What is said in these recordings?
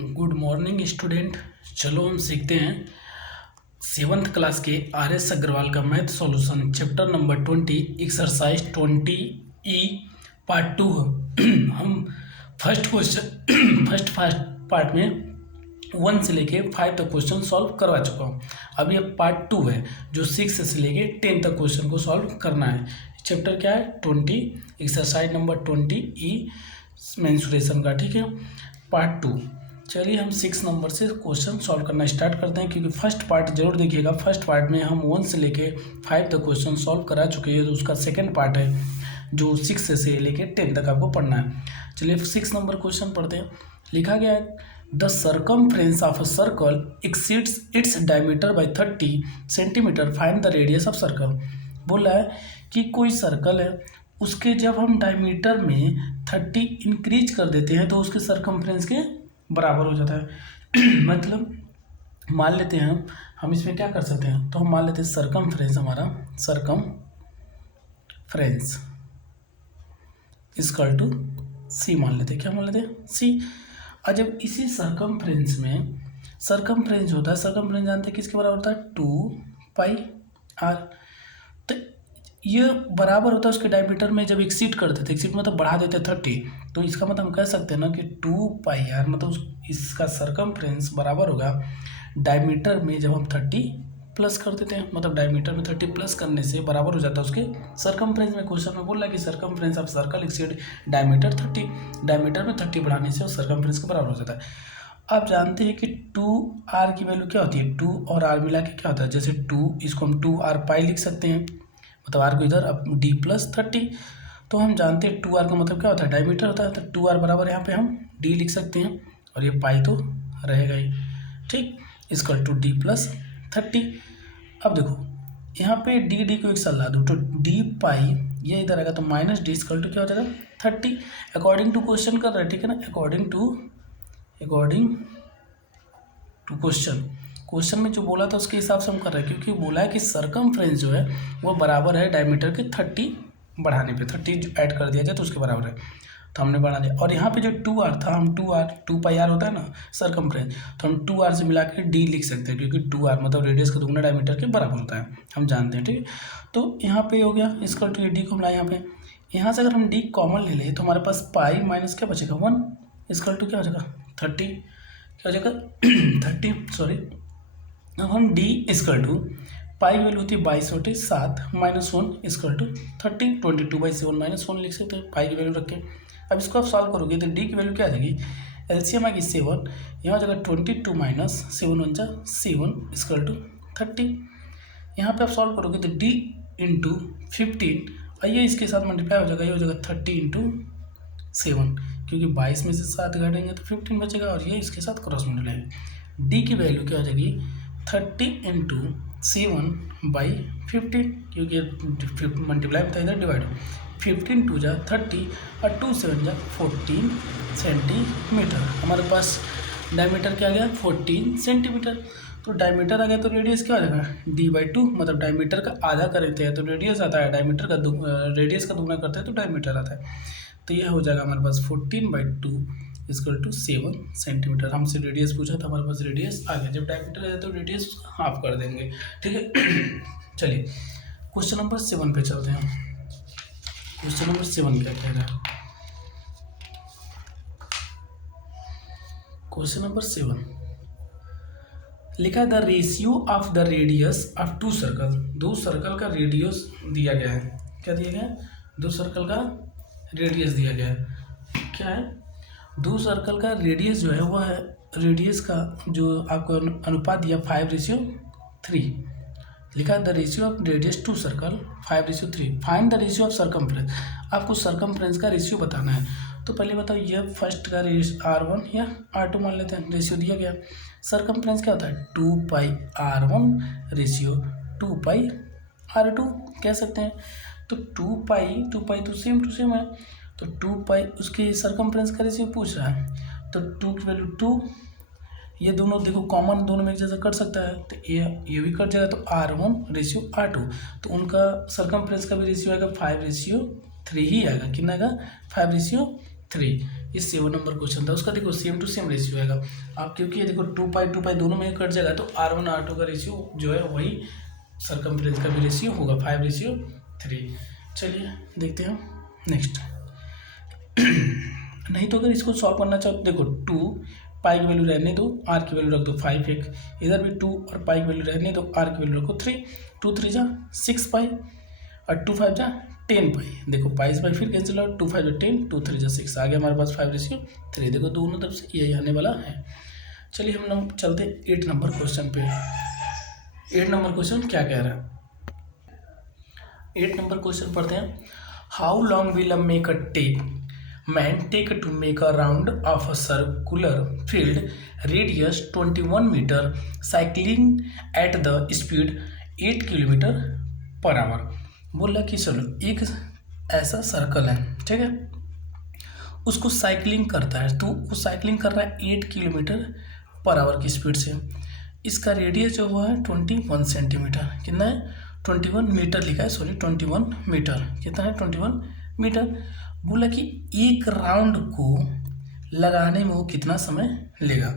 Good morning student. चलो हम सीखते हैं सेवन्थ क्लास के आर एस अग्रवाल का math solution chapter number 20 exercise 20 ई पार्ट 2। हम फर्स्ट क्वेश्चन फर्स्ट पार्ट में 1 से लेके 5 तक क्वेश्चन सॉल्व करवा चुका हूँ। अब ये पार्ट 2 है जो 6 से लेके 10 तक क्वेश्चन को सॉल्व करना है। चैप्टर क्या है? 20, एक्सरसाइज नंबर 20 ई मेंसुरेशन का। ठीक है, पार्ट 2। चलिए हम 6 नंबर से क्वेश्चन सॉल्व करना स्टार्ट करते हैं, क्योंकि फर्स्ट पार्ट जरूर देखिएगा। फर्स्ट पार्ट में हम 1 से लेके 5 तक क्वेश्चन सॉल्व करा चुके हैं, तो उसका सेकंड पार्ट है जो 6 से लेके 10 तक आपको पढ़ना है। चलिए 6 नंबर क्वेश्चन पढ़ते हैं। लिखा गया है the circumference of a circle exceeds its diameter by 30 centimetre, find the radius of circle. बोला है कि कोई सर्कल है, उसके जब हम डायमीटर में 30 इंक्रीज कर देते हैं तो उसके सर्कमफ्रेंस के बराबर हो जाता है। मतलब मान लेते हैं हम इसमें क्या कर सकते हैं, तो हम मान लेते हैं सर्कमफ्रेंस, हमारा सर्कमफ्रेंस इक्वल टू सी मान लेते हैं। क्या मान लेते हैं? सी। और जब इसी सर्कमफ्रेंस में सर्कमफ्रेंस होता है, सर्कमफ्रेंस जानते हैं किसके बराबर होता है? 2πr। तो ये बराबर होता है उसके डायमीटर में जब एक्सीड करते थे, एक्सीड मतलब बढ़ा देते 30, तो इसका मतलब हम कह सकते हैं ना कि 2πr मतलब इसका सर्कमफ्रेंस बराबर होगा डायमीटर में जब हम 30 प्लस कर देते हैं, मतलब डायमीटर में 30 प्लस करने से बराबर हो जाता है उसके सर्कमफ्रेंस में। क्वेश्चन में बोल रहा है कि circumference of circle exceed diameter 30, diameter में 30 बढ़ाने से उस सर्कमफ्रेंस के बराबर हो जाता है। आप जानते हैं कि 2r की वैल्यू क्या होती है? 2 और r मिला के क्या होता है? जैसे 2, इसको हम 2r पाई लिख सकते हैं, मतलब r को इधर, अब d प्लस 30। तो हम जानते हैं 2r का मतलब क्या होता है? डायमीटर होता है। तो 2r बराबर यहाँ पे हम d लिख सकते हैं, और ये पाई तो रहेगा ही। ठीक, इक्वल टू d प्लस 30। अब देखो यहाँ पे डी को एक साथ ला दो, तो d पाई ये इधर आएगा, तो माइनस डी इक्वल टू क्या हो जाएगा? 30। अकॉर्डिंग टू क्वेश्चन कर रहा है, ठीक है ना? अकॉर्डिंग टू क्वेश्चन में जो बोला था उसके हिसाब से हम कर रहे हैं, क्योंकि बोला है कि सर्कमफ्रेंस जो है वो बराबर है डायमीटर के 30 बढ़ाने पे, 30 ऐड कर दिया जाए तो उसके बराबर है, तो हमने बढ़ा दिया। और यहाँ पे जो 2r था, हम 2πr होता है ना सर्कमफ्रेंस, तो हम 2r से मिला के d लिख सकते हैं, क्योंकि 2r मतलब रेडियस का दुगना डायमीटर के बराबर होता है, हम जानते हैं। ठीक है, तो यहाँ पे हो गया इसका टू डी को हम लाए यहाँ पे। यहाँ से अगर हम d कॉमन ले लें तो हमारे पास पाई माइनस क्या बचेगा? 1 इसका टू क्या हो जाएगा? 30। क्या हो जाएगा? 30 सॉरी। अब हम d equal to pi value होती है 22/7 माइनस 1 इक्वल टू 30, 22/7 माइनस 1 लिख सकते हैं पाई की वैल्यू रख के। अब इसको आप सॉल्व करोगे तो d की वैल्यू क्या आ जाएगी? एलसीएम आएगी 7, यहाँ हो जाएगा 22 माइनस 7 1 7 इक्वल टू 30। यहाँ पे आप सॉल्व करोगे तो d इंटू 15, और ये इसके साथ मल्टीप्लाई हो जाएगा, ये हो जाएगा 30 इंटू 7, क्योंकि 22 में से 7 घटेंगे तो 15 बचेगा, और ये इसके साथ क्रॉस मल्टीप्लाई। डी की वैल्यू क्या हो जाएगी? 30 इंटू 7/15, क्योंकि मल्टीप्लाई में था इधर डिवाइड, 15 2 जा 30 और 2 7 जा 14 सेंटीमीटर। हमारे पास डायमीटर क्या आ गया? 14 सेंटीमीटर। तो डायमीटर आ गया तो रेडियस क्या आ जाएगा? d/2, मतलब डायमीटर का आधा करते हैं तो रेडियस आता है, डायमीटर का रेडियस का दुगना करते हैं तो डायमीटर आता है। तो यह हो जाएगा हमारे पास 14/2 इक्वल टू 7 सेंटीमीटर। हमसे रेडियस पूछा था, हमारे पास रेडियस आ गया। जब डायमीटर है तो रेडियस हाफ कर देंगे। ठीक है, चलिए क्वेश्चन नंबर 7 पे चलते हैं। क्वेश्चन नंबर 7 क्या कह रहा है? क्वेश्चन नंबर 7 लिखा the ratio of the radius of 2 circle. 2 circle का रेडियस दिया गया है। क्या दिया गया है? 2 सर्कल का रेडियस दिया गया है। क्या है? 2 सर्कल का रेडियस जो है वह है, रेडियस का जो आपको अनुपात दिया 5:3। लिखा है the ratio of radius 2 circle 5:3। Find the ratio of circumference. आपको सर्कमफ्रेंस का रेशियो बताना है। तो पहले बताओ, ये फर्स्ट का R1 या R2 मान लेते हैं, रेशियो दिया गया। सर्कमफ्रेंस क्या होता है? 2πr1 रेशियो 2πr2 कह सकते हैं। तो 2π तो सेम टू सेम है, तो 2π उसके सर्कमफ्रेंस का रेशियो पूछ रहा है, तो 2 की वैल्यू 2, ये दोनों देखो कॉमन, दोनों में एक जैसा कट सकता है, तो ये भी कट जाएगा, तो R1 रेशियो R2, तो उनका सर्कमफ्रेंस का भी रेशियो आएगा 5:3 ही आएगा। कितना आएगा? 5:3। 3। ये 7 नंबर क्वेश्चन था। उसका देखो सेम टू सेम रेशियो आएगा आप, क्योंकि ये देखो 2 पाई दोनों में कट जाएगा, तो R1 R2 का रेशियो जो है वही सरकमफ्रेंस का भी रेशियो होगा 5:3। चलिए देखते हैं नेक्स्ट। नहीं तो अगर इसको सॉल्व करना चाहो तो देखो 2 पाई की वैल्यू रहने दो, आर की वैल्यू रख दो 5 एक, इधर भी 2 और पाई की वैल्यू रहने दो, आर की वैल्यू रखो 3। 2 3 जा 6 पाई और 2 5 जा 10 पाई। देखो पाई से पाई फिर कैंसिल आउट, 2 5 जा 10, 2 3 जा 6, आ गया हमारे पास 5:3। देखो दोनों तरफ से यही आने वाला है। चलिए हम लोग चलते 8 नंबर क्वेश्चन पे। 8 नंबर क्वेश्चन क्या कह रहा है? 8 नंबर क्वेश्चन पढ़ते हैं। How long will a make a man take to make a round of a circular field radius 21 meter cycling at the speed 8 kilometre per hour. बोला कि चलो एक ऐसा सर्कल है, ठीक है, उसको साइकिलिंग करता है, तो वो साइकिलिंग कर रहा है 8 किलोमीटर पर आवर की स्पीड से। इसका रेडियस जो हुआ है 21 सेंटीमीटर। कितना है? 21 मीटर लिखा है, सॉरी 21 मीटर। कितना है? 21 मीटर। बोला कि एक राउंड को लगाने में वो कितना समय लेगा।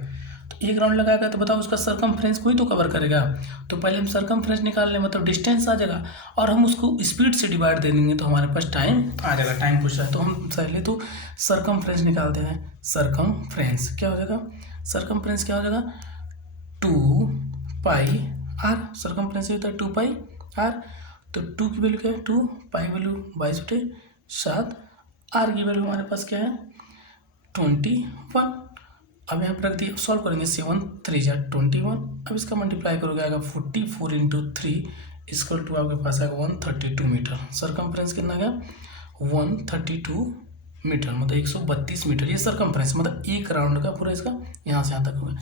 तो एक राउंड लगाएगा तो बताओ उसका सरकमफ्रेंस को ही तो कवर करेगा। तो पहले हम सरकमफ्रेंस निकाल लें, मतलब डिस्टेंस आ जाएगा, और हम उसको स्पीड से डिवाइड दे देंगे तो हमारे पास टाइम आ जाएगा। टाइम पूछ रहा है तो हम पहले तो सरकमफ्रेंस निकालते हैं। सरकमफ्रेंस क्या हो जाएगा? सरकमफ्रेंस क्या हो जाएगा? 2 पाई आर। सरकमफ्रेंस होता है 2 पाई आर। तो 2 की वैल्यू क्या है? 2 पाई वैल्यू 22/7। आर की वैल्यू हमारे पास क्या है? 21। अब यहाँ पर रख दिया, सॉल्व करेंगे। 7 3 जा 21। अब इसका मल्टीप्लाई करोगे आएगा 44 × 3 इक्वल टू आपके पास आएगा 132 मीटर। सरकमफ्रेंस कितना गया? 132 मीटर, मतलब 132 मीटर। ये सरकमफ्रेंस मतलब एक राउंड का पूरा इसका यहाँ से यहाँ तक होगा।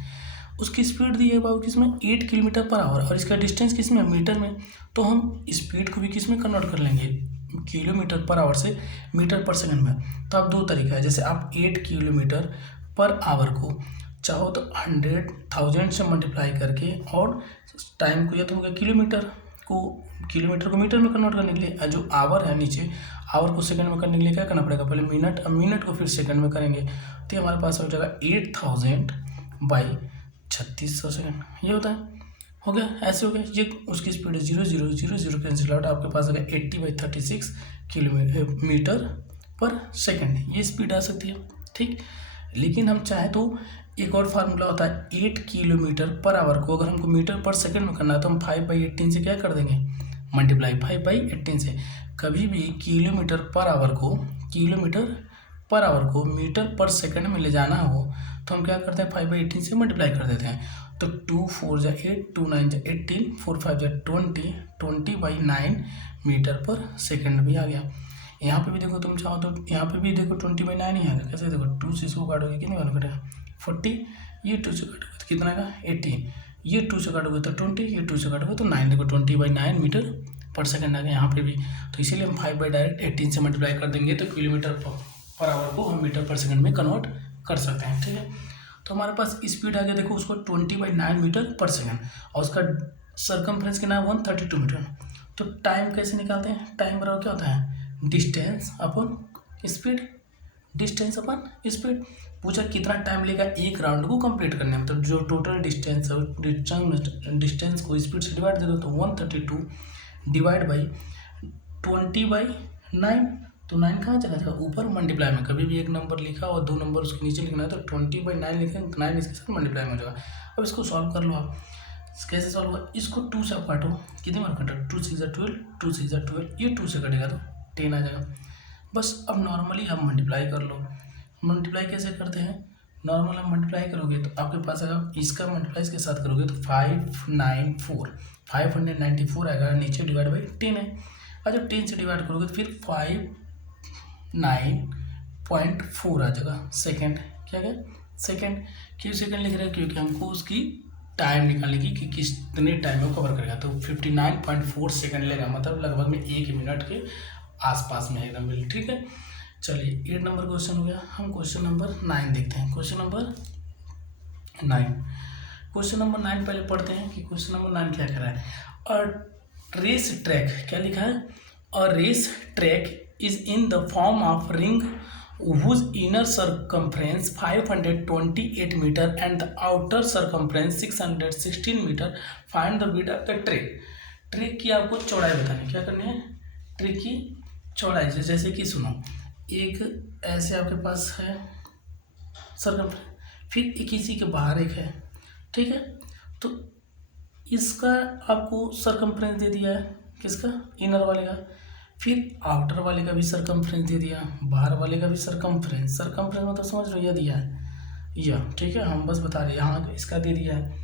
उसकी स्पीड दी है बाबू किसमें? 8 किलोमीटर पर आवर, और इसका डिस्टेंस किसमें? मीटर में। तो हम स्पीड को भी किसमें कन्वर्ट कर लेंगे? किलोमीटर पर आवर से मीटर पर सेकंड में। तो अब दो तरीका है, जैसे आप 8 किलोमीटर पर आवर को चाहो तो 100,000 से मल्टीप्लाई करके, और टाइम को या तो होगा किलोमीटर को मीटर में कन्वर्ट करने के लिए, जो आवर है नीचे, आवर को सेकंड में करने के लिए क्या करना पड़ेगा? पहले मिनट, अब मिनट को फिर सेकंड में करेंगे तो हमारे पास हो जाएगा 8,000/3600 सेकंड। ये होता है, हो गया, ऐसे हो गया। ये उसकी स्पीड है 0 0 0 0 कैंसिल आउट, आपके पास अगर 80/36 किलोमीटर पर सेकंड ये स्पीड आ सकती है, ठीक। लेकिन हम चाहे तो एक और फार्मूला होता है 8 किलोमीटर पर आवर को अगर हमको मीटर पर सेकंड में करना है तो हम 5/18 से क्या कर देंगे? मल्टीप्लाई 5/18 से। कभी भी किलोमीटर पर आवर को मीटर पर सेकंड में ले जाना हो तो हम क्या करते हैं? 5/18 से मल्टीप्लाई कर देते हैं। तो 2 4 जा 8, 2 9 जा 18, 4 5 जा 20, 20/9 मीटर पर सेकंड भी आ गया। यहाँ पे भी देखो, तुम चाहो तो यहाँ पे भी देखो 20/9 ही आएगा। कैसे? देखो 2 से इसको काटोगे कितने वाला कटेगा? 40। ये 2 से काटोगे तो कितना आएगा? 18। ये 2 से काटोगे तो 20, ये 2 से काटोगे तो 9। देखो 20/9 मीटर पर सेकंड आ गया यहाँ पे भी। तो इसीलिए हम 5/18 से मल्टीप्लाई कर देंगे तो किलोमीटर पर आवर को हम मीटर पर सेकंड में कन्वर्ट कर सकते हैं, ठीक है। तो हमारे पास स्पीड आ गया, देखो उसको 20/9 मीटर पर सेकंड, और उसका सरकमफ्रेंस कितना है? 132 मीटर। तो टाइम कैसे निकालते हैं? टाइम बराबर क्या होता है? डिस्टेंस अपन स्पीड। डिस्टेंस अपन स्पीड। पूछा कितना टाइम लेगा एक राउंड को कंप्लीट करने में, तो जो टोटल डिस्टेंस है डिस्टेंस को स्पीड से डिवाइड दे दो तो 132 डिवाइड बाई 20/9। तो 9 कहाँ चला जाएगा? ऊपर मल्टीप्लाई में। कभी भी एक नंबर लिखा और 2 नंबर उसके नीचे लिखना है तो 20/9 लिखेंगे, 9 इसके साथ मल्टीप्लाई में हो जाएगा। अब इसको सॉल्व कर लो आप। कैसे सॉल्व होगा? इसको 2 से आप काटो, कितने बार काटो? 2 6 जा 12, 2 6 जा 12, ये 2 से कटेगा तो 10 आ जाएगा। बस अब नॉर्मली आप मल्टीप्लाई कर लो। मल्टीप्लाई कैसे करते हैं? नॉर्मल आप मल्टीप्लाई करोगे तो आपके पास अगर इसका मल्टीप्लाई इसके साथ करोगे तो 594 आएगा, नीचे डिवाइड बाई 10 है। और जब 10 से डिवाइड करोगे तो फिर 509.4 आ जाएगा सेकेंड। क्या क्या? सेकेंड। क्यों सेकेंड लिख रहे हैं? क्योंकि हमको उसकी टाइम निकालने की कि कितने टाइम में कवर करेगा। तो 59.4 सेकेंड लेगा, मतलब लगभग में 1 मिनट के आसपास में एकदम बिल्कुल, ठीक है। चलिए 8 नंबर क्वेश्चन हो गया। हम क्वेश्चन नंबर 9 देखते हैं। क्वेश्चन नंबर 9 पहले पढ़ते हैं कि क्वेश्चन नंबर 9 क्या कह रहा है। और रेस ट्रैक क्या लिखा है? और race track is in the form of ring whose inner circumference 528 meter and the outer circumference 616 meter. Find the width of the tray. Tray की आपको चौड़ाई बतानी, क्या करनी है, ट्रे की चौड़ाई। जैसे कि सुनो, एक ऐसे आपके पास है सर्कमफ्रेंस, फिर एक इसी के बाहर एक है, ठीक है। तो इसका आपको सर्कमफ्रेंस दे दिया है, किसका, इनर वाले का। फिर आउटर वाले का भी सर्कमफ्रेंस दे दिया, बाहर वाले का भी सर्कमफ्रेंस मतलब समझ लो यह दिया है, यह, ठीक है। हम बस बता रहे हैं, यहाँ इसका दे दिया है।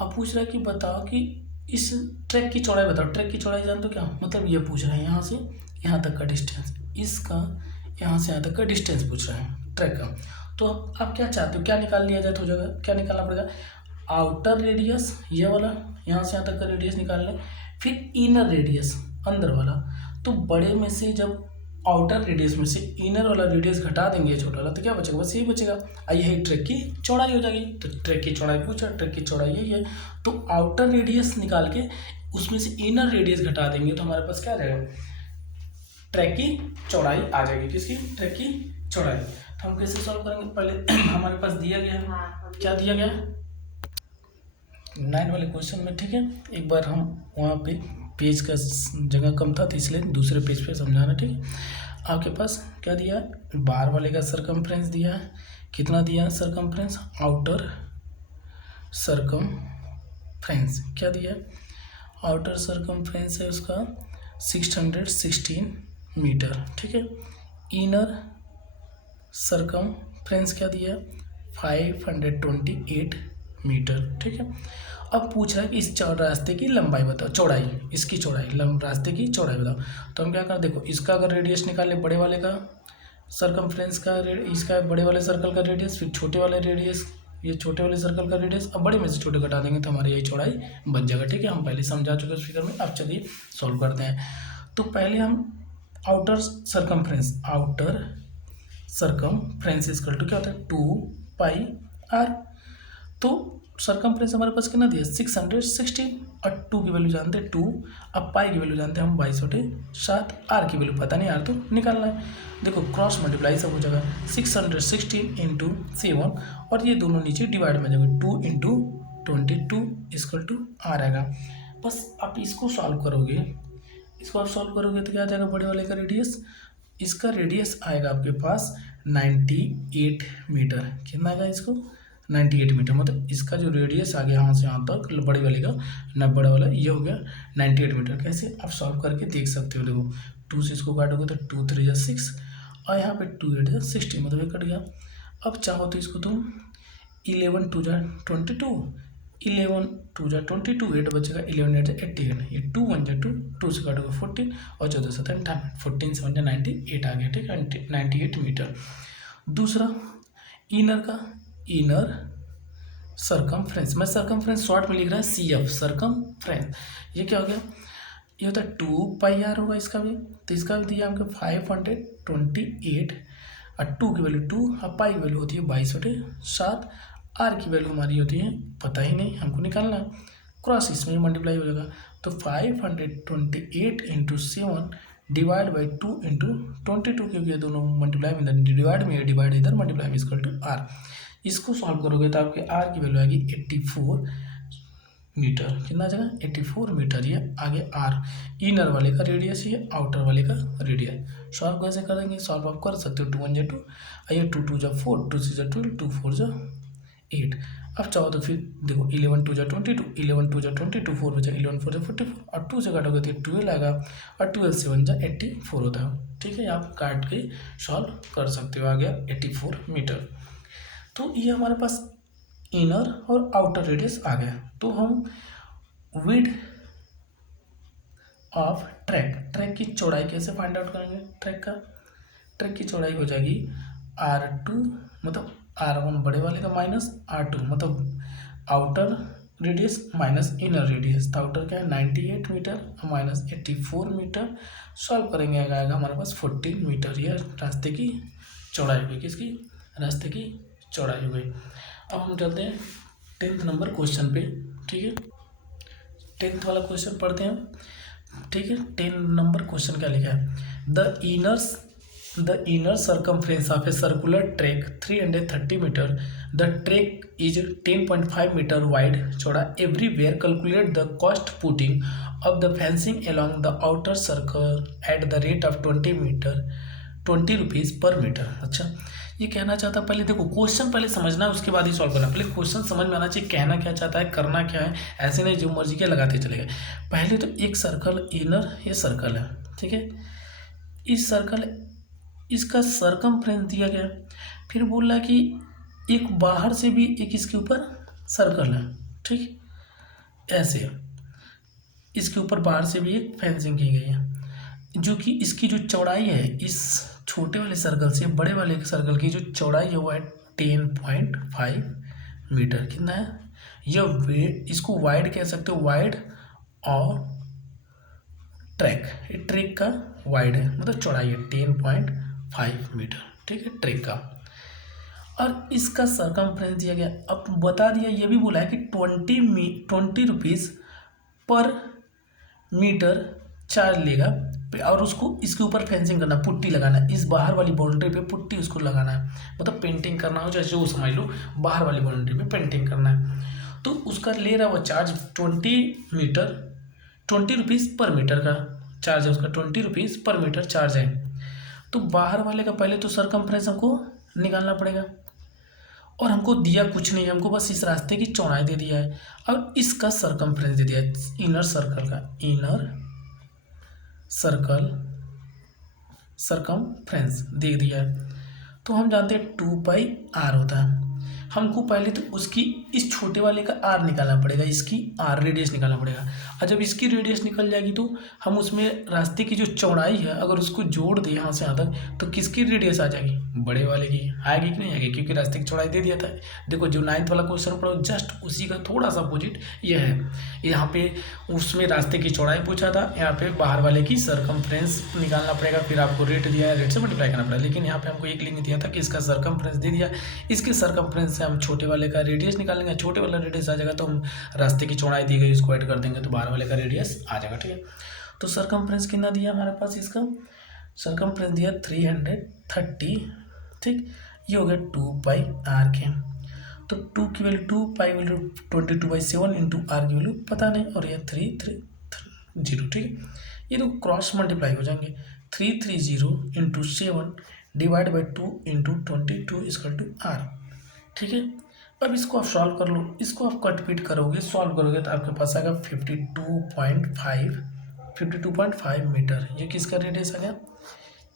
अब पूछ रहा है कि बताओ कि इस ट्रैक की चौड़ाई बताओ। ट्रैक की चौड़ाई जानते हो क्या, मतलब ये पूछ रहे हैं यहाँ से यहाँ तक का डिस्टेंस, इसका यहाँ से यहाँ तक का डिस्टेंस पूछ रहे हैं ट्रैक का। तो आप क्या चाहते हो, क्या निकाल लिया जाए तो हो जाएगा, क्या निकालना पड़ेगा, आउटर रेडियस ये वाला, यहाँ से यहाँ तक का रेडियस निकाल लें, फिर इनर रेडियस अंदर वाला। तो बड़े में से जब आउटर रेडियस में से इनर वाला रेडियस घटा देंगे छोटा वाला, तो क्या बचेगा, बस यही बचेगा। यही ट्रैक की चौड़ाई हो जाएगी। तो ट्रैक की चौड़ाई पूछा, ट्रैक की चौड़ाई यही है। तो आउटर रेडियस निकाल के उसमें से इनर रेडियस घटा देंगे तो हमारे पास क्या आ जाएगा, ट्रैक की चौड़ाई आ जाएगी। किसकी, ट्रैक की चौड़ाई। तो हम कैसे सॉल्व करेंगे, पहले हमारे पास दिया गया है, क्या दिया गया 9 वाले क्वेश्चन में, ठीक है। एक बार हम वहाँ पे पेज का जगह कम था तो इसलिए दूसरे पेज पे समझाना, ठीक है। आपके पास क्या दिया, बाहर वाले का सरकमफ्रेंस दिया है, कितना दिया सरकमफ्रेंस, आउटर सरकमफ्रेंस क्या दिया, आउटर सरकमफ्रेंस है उसका 616 मीटर, ठीक है। इनर सरकमफ्रेंस क्या दिया, 528 मीटर, ठीक है। अब पूछ रहा है कि इस रास्ते की लंबाई बताओ, चौड़ाई, इसकी चौड़ाई, रास्ते की चौड़ाई बताओ। तो हम क्या करें, देखो इसका अगर रेडियस निकाले बड़े वाले का सरकमफ्रेंस का, इसका बड़े वाले सर्कल का रेडियस, फिर छोटे वाले रेडियस, ये छोटे वाले सर्कल का रेडियस, अब बड़े में से छोटे घटा देंगे तो हमारी यही चौड़ाई बच जाएगा, ठीक है। हम पहले समझा चुके उस फिगर में। अब चलिए सॉल्व करते हैं। तो पहले हम आउटर सरकमफ्रेंस इक्वल टू क्या होता है, 2πr। तो सरकमफ्रेंस हमारे पास कितना दिया, 616, और 2 की वैल्यू जानते हैं 2, अब पाई की वैल्यू जानते हैं हम 22/7, आर की वैल्यू पता नहीं, आर तो निकालना है। देखो क्रॉस मल्टीप्लाई सब हो जाएगा, 616 इंटू 7, और ये दोनों नीचे डिवाइड में जाएंगे, 2 इंटू 22 इक्वल टू आर आएगा। बस आप इसको सॉल्व करोगे, इसको आप सॉल्व करोगे तो क्या आ जाएगा, बड़े वाले का रेडियस, इसका रेडियस आएगा आपके पास 98 मीटर। कितना आएगा इसको, 98 मीटर, मतलब इसका जो रेडियस आ गया यहाँ से यहाँ तक बड़े वाले का, न बड़ा वाला ये हो गया 98 मीटर। कैसे आप सॉल्व करके देख सकते हो, देखो 2 से इसको काटोगे तो 2 3 जा 6, और यहाँ पे 2 8 जा 16, मतलब ये कट गया। अब चाहो तो इसको तुम 11 2 जा 22, 11 2 जा 22, 8 बचेगा, 11 8 जा 88, ये 2 1 जा 2, 2 से काटोगे 14, और 14 7 58, 14 7 जा 98 आ गया, ठीक है, 98 मीटर। दूसरा इनर का, इनर सरकमफ्रेंस, मैं सरकमफ्रेंस शॉर्ट में लिख रहा है CF, सरकमफ्रेंस। ये क्या हो गया, ये होता है 2πr होगा इसका भी। तो इसका भी दिया हमको 528, और 2 की वैल्यू 2, और पाई की वैल्यू होती है 22/7, आर की वैल्यू हमारी होती है पता ही नहीं, हमको निकालना है, क्रॉस इसमें मल्टीप्लाई हो जाएगा। तो 528 इंटू 7 डिवाइड बाई 2 इंटू 22, क्योंकि ये दोनों मल्टीप्लाई में, डिवाइड में डिवाइड इधर, मल्टीप्लाई में इक्वल टू आर। इसको सॉल्व करोगे तो आपके आर की वैल्यू आएगी 84 मीटर। कितना आ जाएगा, 84 मीटर। ये आगे आर इनर वाले का रेडियस, ये आउटर वाले का रेडियस। सॉल्व कैसे करेंगे, सॉल्व आप कर सकते हो, 2 1 जा 2, आइए 2 2 जा 4, 2 6 जा 12, 2 4 जा 8। अब चाहो तो फिर देखो 11 2 जा 22, 11 2 जा 22, 4 बचा, 11 4 जा 44, और 2 से काटोगे तो 12 आएगा, और 12 7 जा 84 होता है, ठीक है। आप काट के सॉल्व कर सकते हो, आ गया 84 मीटर। तो ये हमारे पास इनर और आउटर रेडियस आ गया। तो हम विड्थ ऑफ ट्रैक की चौड़ाई कैसे फाइंड आउट करेंगे, ट्रैक की चौड़ाई हो जाएगी R2, मतलब R1 बड़े वाले का माइनस R2, मतलब outer radius minus inner radius. तो आउटर क्या है 98 मीटर माइनस 84 मीटर। सॉल्व करेंगे आएगा हमारे पास 14 मीटर। यह रास्ते की चौड़ाई हुई, किसकी, रास्ते की चौड़ाई हो गई। अब हम चलते हैं 10th नंबर क्वेश्चन पे, ठीक है। 10th वाला क्वेश्चन पढ़ते हैं, ठीक है। 10 नंबर क्वेश्चन क्या लिखा है, the inner the inner circumference of a circular track 330 metre, the track is 10.5 metre wide, चौड़ा, everywhere calculate the cost putting of the fencing along the outer circle at the rate of 20 rupees per metre. अच्छा, ये कहना चाहता है, पहले देखो question पहले समझना है, उसके बाद ही सॉल्व करना। पहले क्वेश्चन समझ में आना चाहिए, कहना क्या चाहता है, करना क्या है। ऐसे नहीं जो मर्जी के लगाते चले गए। पहले तो एक सर्कल इनर, ये सर्कल है, ठीक है, इस सर्कल, इसका सरकमफ्रेंस दिया गया। फिर बोल रहा कि एक बाहर से भी एक इसके ऊपर सर्कल है, ठीक, ऐसे इसके ऊपर बाहर से भी एक फेंसिंग की गई है, जो कि इसकी जो चौड़ाई है, इस छोटे वाले सर्कल से बड़े वाले सर्कल की जो चौड़ाई है वो है 10.5 मीटर। कितना है यह? इसको वाइड कह सकते हो, वाइड और ट्रैक, ये ट्रैक का वाइड है, मतलब चौड़ाई है 10.5 मीटर, ठीक है, ट्रैक का। और इसका सरकमफ्रेंस दिया गया। अब बता दिया, ये भी बोला है कि 20 रुपीज़ पर मीटर चार्ज लेगा, और उसको इसके ऊपर फेंसिंग करना, पुट्टी लगाना है, इस बाहर वाली बाउंड्री पे पुट्टी उसको लगाना है, मतलब पेंटिंग करना हो, जैसे वो समझ लो बाहर वाली बाउंड्री पे पेंटिंग करना है। तो उसका ले रहा वो चार्ज 20 रुपीज़ पर मीटर का चार्ज है उसका, 20 रुपीज़ पर मीटर चार्ज है। तो बाहर वाले का पहले तो सरकमफ्रेंस हमको निकालना पड़ेगा, और हमको दिया कुछ नहीं, हमको बस इस रास्ते की चौड़ाई दे दिया है, और इसका सरकमफ्रेंस दे दिया है, इनर सर्कल का, इनर सर्कल सरकमफ्रेंस दे दिया है। तो हम जानते हैं 2πr होता है। हमको पहले तो उसकी इस छोटे वाले का r निकालना पड़ेगा, इसकी r रेडियस निकालना पड़ेगा, और जब इसकी रेडियस निकल जाएगी तो हम उसमें रास्ते की जो चौड़ाई है अगर उसको जोड़ दें यहाँ से यहाँ तक, तो किसकी रेडियस आ जाएगी? बड़े वाले की। आएगी कि नहीं आएगी? क्योंकि रास्ते की चौड़ाई दे दिया था। देखो जो 9th वाला क्वेश्चन पढ़ो, जस्ट उसी का थोड़ा सा अपोजिट यह है। यहाँ पे उसमें रास्ते की चौड़ाई पूछा था, यहाँ पे बाहर वाले की सरकमफ्रेंस निकालना पड़ेगा, फिर आपको रेट दिया है, रेट से मल्टीप्लाई करना पड़ेगा। लेकिन यहाँ पे हमको एक लिंक दिया था कि इसका सरकमफ्रेंस दे दिया, इसके सरकमफ्रेंस से हम छोटे वाले का रेडियस निकालेंगे, छोटे वाला रेडियस आ जाएगा तो हम रास्ते की चौड़ाई दी गई इसको ऐड कर देंगे तो बाहर वाले का रेडियस आ जाएगा, ठीक है। तो सरकमफ्रेंस कितना दिया हमारे पास? इसका सरकमफ्रेंस दिया 330, ठीक, ये हो गया 2πr के। तो 2 की वैल्यू 2π वैल्यू 22/7 इंटू r की वैल्यू पता नहीं, और यह 330, ठीक है। ये तो क्रॉस मल्टीप्लाई हो जाएंगे, 330 into 7 divide by 2 into 22 equal to r, ठीक है। अब इसको आप सॉल्व कर लो, इसको आप कटपीट करोगे, सॉल्व करोगे तो आपके पास आएगा 52.5 मीटर। ये किसका रेडियस आ गया?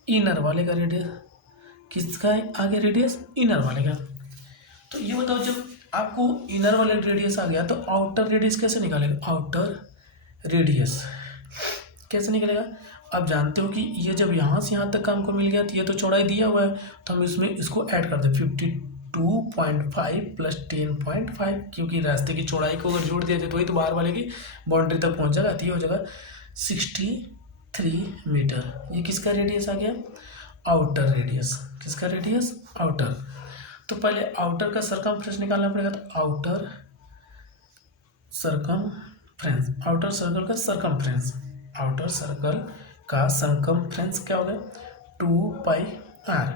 इनर वाले का रेडियस। किसका आ गया रेडियस? इनर वाले का। तो ये बताओ, जब आपको इनर वाले रेडियस आ गया तो आउटर रेडियस कैसे निकालेगा? आउटर रेडियस कैसे निकलेगा? आप जानते हो कि ये जब यहाँ से यहाँ तक का हमको मिल गया तो ये तो चौड़ाई दिया हुआ है, तो हम इसमें इसको ऐड कर दें 52.5 प्लस 10.5, क्योंकि रास्ते की चौड़ाई को अगर जोड़ दिया जाए तो वही तो बाहर वाले की बाउंड्री तक पहुँच जाएगा, तो ये हो जाएगा 63 मीटर। ये किसका रेडियस आ गया? Outer radius. किसका रेडियस? आउटर। तो पहले आउटर का सरकमफ्रेंस निकालना पड़ेगा, तो आउटर सरकमफ्रेंस, आउटर सर्कल का सरकमफ्रेंस, आउटर सर्कल का सरकमफ्रेंस क्या हो गया? 2πr,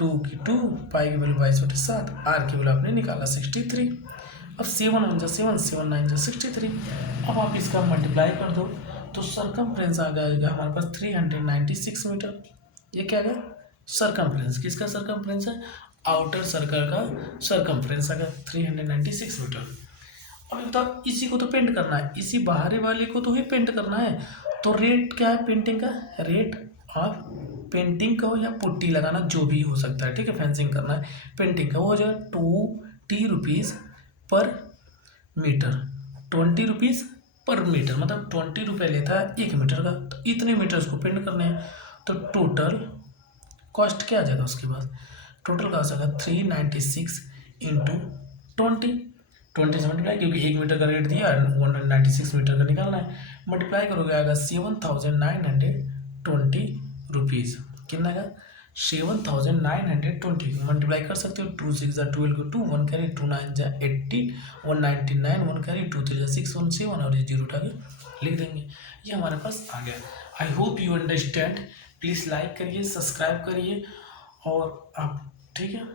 2 की 2, पाई की वैल्यू 22/7, r की वैल्यू आपने निकाला 63। अब 7 1 जा 7, 7 9 जा 63। अब आप इसका मल्टीप्लाई कर दो तो सरकमफ्रेंस आ जाएगा हमारे पास 396 मीटर। ये क्या गया? सरकमफ्रेंस। किसका सरकमफ्रेंस है? आउटर सर्कल का सरकमफ्रेंस आ गया 396 मीटर। अब बताओ, इसी को तो पेंट करना है, इसी बाहरी वाले को तो ही पेंट करना है, तो रेट क्या है पेंटिंग का? रेट ऑफ पेंटिंग का हो या पुट्टी लगाना, जो भी हो सकता है, ठीक है। फेंसिंग करना है पेंटिंग का, वो हो जाएगा 20 rupees per metre, 20 rupees per metre, मतलब 20 रुपये लेता है 1 मीटर का, तो इतने मीटर उसको पेंट करने हैं। तो टोटल कॉस्ट क्या आ जाएगा उसके बाद? टोटल का आ जाएगा 396 इंटू 20 से मल्टीप्लाई, क्योंकि 1 मीटर का रेट दिया 196 मीटर का निकालना है, मल्टीप्लाई करोगे आएगा 7,920 रुपीज़। कितना का? 7,920। मल्टीप्लाई कर सकते हो, 2 6 12 को 2 1 कैरी, 2 9 18, 199 1 कैरी, 2 3 6 1 7, और ये जीरो उठा के लिख देंगे। ये हमारे पास आ गया। I hope you understand please like करिए, सब्सक्राइब करिए और आप ठीक है।